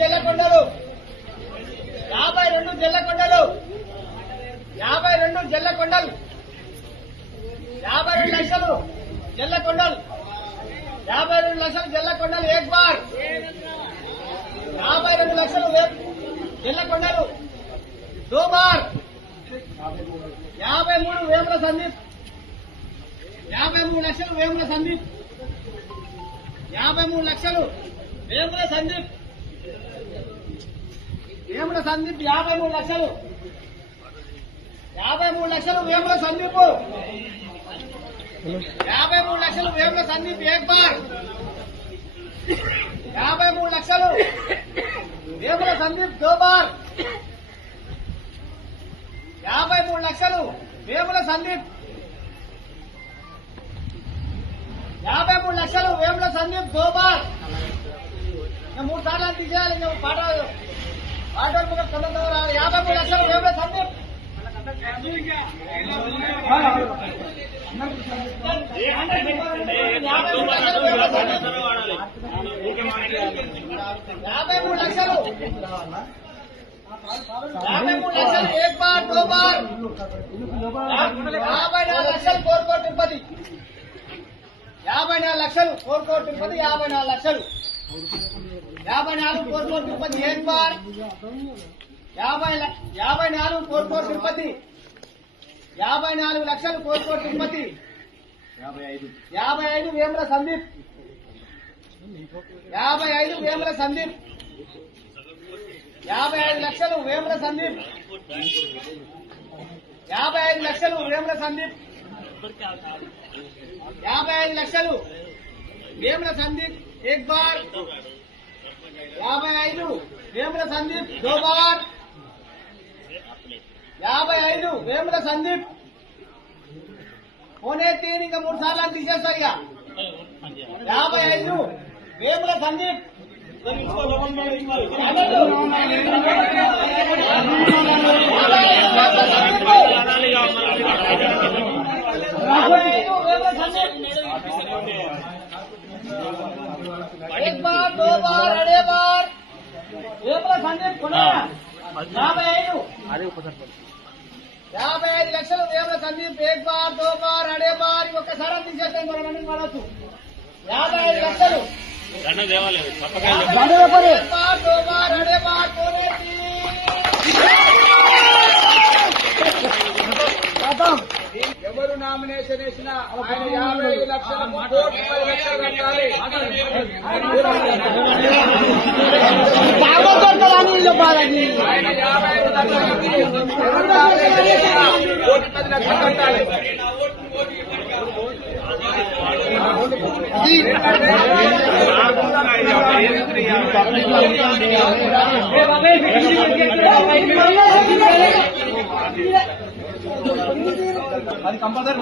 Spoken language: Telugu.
జల్లకొండలు 52 జల్లకొండలు 52 జల్లకొండలు 52 లక్షలు జల్లకొండలు 52 లక్షలు జల్లకొండలు ఏక్ బార్ 52 లక్షలు జల్లకొండలు దో బార్ 53 వేముల సందీప్ 53 లక్షలు వేముల సందీప్ 53 లక్షలు వేముల సందీప్ 53 లక్షలు 53 లక్షలు వేముల సందీప్ 53 లక్షలు వేముల సందీప్ ఏక్ బార్ 53 లక్షలు వేముల సందీప్ దో బార్ 53 లక్షలు వేముల సందీప్ 53 లక్షలు వేముల సందీప్ దో బార్ 3 సార్లు తీసేయాలి పాట 53 లక్షలు వేముల సందీప్ 53 లక్షలు 53 లక్షలు ఏక్ బార్ దో బార్ 54 లక్షలు కోరుకోట తిరుపతి 54 లక్షలు కోరుకోట తిరుపతి 54 లక్షలు 54 కోరుకోట తిరుపతి ఏక్ బార్ 54 కోరుకోట తిరుపతి 54 లక్షలు కోరుకోట తిరుపతి 55 వేముల సందీప్ 55 వేముల సందీప్ 55 లక్షలు వేముల సందీప్ 55 లక్షలు వేముల సందీప్ 55 లక్షలు వేముల సందీప్ ఏక్ బార్ 55 వేముల సందీప్ దో బార్ 55 వేముల సందీప్ పోనే 3 ఇంకా 3 సార్లు తీసేస్తారు ఇక 55 వేముల సందీప్ 1 बार 2 बार अड़े बार वेमुల సందీప్ 55 లక్షలు వేముల సందీప్ ఏక్ బార్ 2 బార్ అడే బార్ ఒక్కసారి తీసేస్తాం మనం వాడచ్చు 55 లక్షలు బార్ 2 బార్ అడే బార్ ఎవరు నామినేషన్ వేసినా ఆయన 55 లక్షలకు 10 లక్షలు కట్టాలి ఆయన 55 లక్షలకి 10 లక్షలు కట్టాలి అది కంపల్సరీ